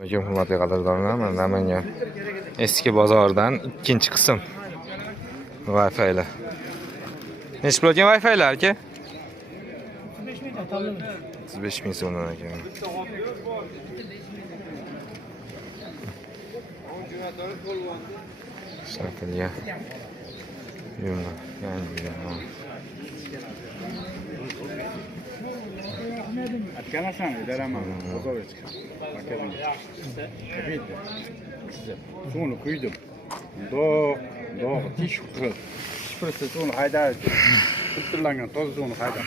Hurmatli qadrdonlar, mana Namangan eski bozordan ikkinchi qism Wi-Fi'lar. Nechta bo'lgan Wi-Fi'lar aka? 35 ming so'mdan ekan. Shakilga. Yumma, yangi. Откаласан, дараман, бозорч. Академ. Видите? Соны күйдім. До тиш қырып. Просто соны хайда. Күттірланған тоз соны хайда.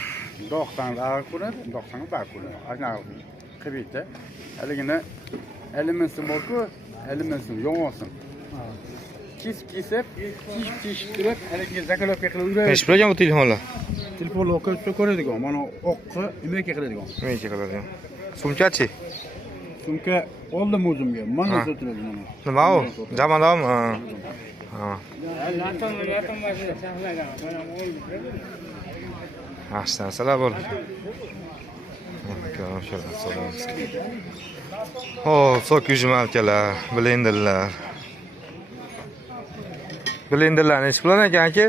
Доқтан ағы көреді, доқтан бағы көреді. Ажнағы қыбейді. Әлігіне әліменсін болку, әліменсін yoğunsun. Kesip, tiş durib, әлігіне zakolovka qilib uradi. Nech bo'lgan bu telefonlar? Telefonlar o'qib ko'radigan, mana o'qqa imek qiladigan. Imek qiladigan. Sumkachi? Sumka oldim o'zimga. Mana sotiladi mana. Nima u? Jamandomi? Ha. Yaxshi narsalar bor. O, sok yujmalkalar, blenderlar. Blenderlar nech puldan ekan aka?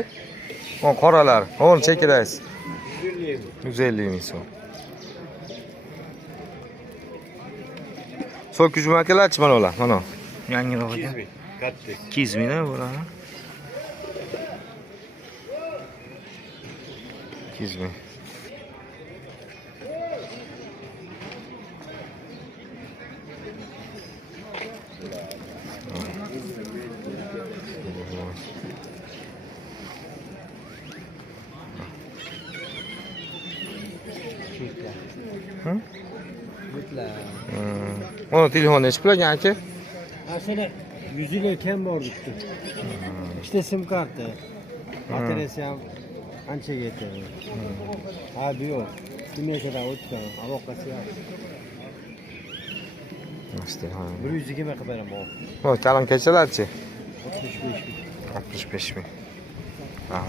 O qoralar. O'n chekirasiz. 150 ming so'm. Sok yujmalkalar-chi mana ular? Mana. Yangiroq ekan. 200 ming bular. 200 ming. Onu telefon nech pulga aka? Aslında 100 yıl kam bor debdi. İşte sim kartı. Batareyasi ham ancha ketadi. Ha, bu yo'q. Kimga kadar o'tgan, aloqasi yo'q. İşte ha. 120 kadar ama o. O kalın keçelerçi? 65 bin. 65 bin. Ha.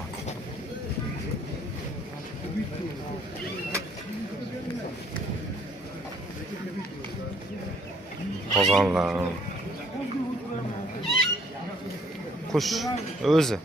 Qozonlar. Qush o'zi.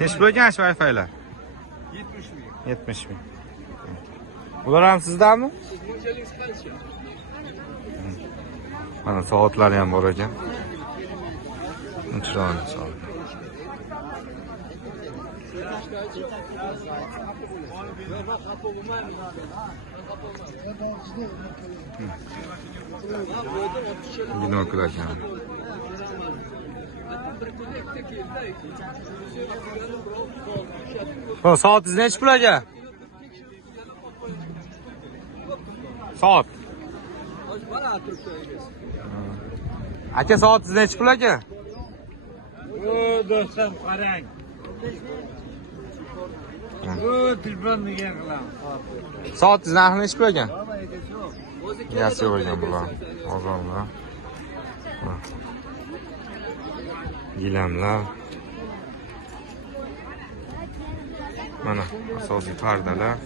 Nech bo'lgan shu Wi-Fi'lar? 70 ming. Bular ham sizdanmi? Mana soatlari ham bor ekan. Chiroyli soat. Binoklar ekan. O soatingiz nech pul aka? Soat. Aka soatingiz nech pul aka? O do'stim qarang. O telefonni qilam. Soatingiz narxi nech pul ekan? Yasi bo'lgan bular. Ozonlar. Gilamlar. Mana asosiy pardalar.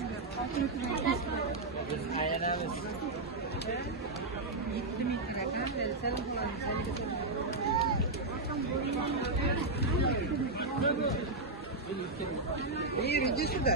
Иди сюда.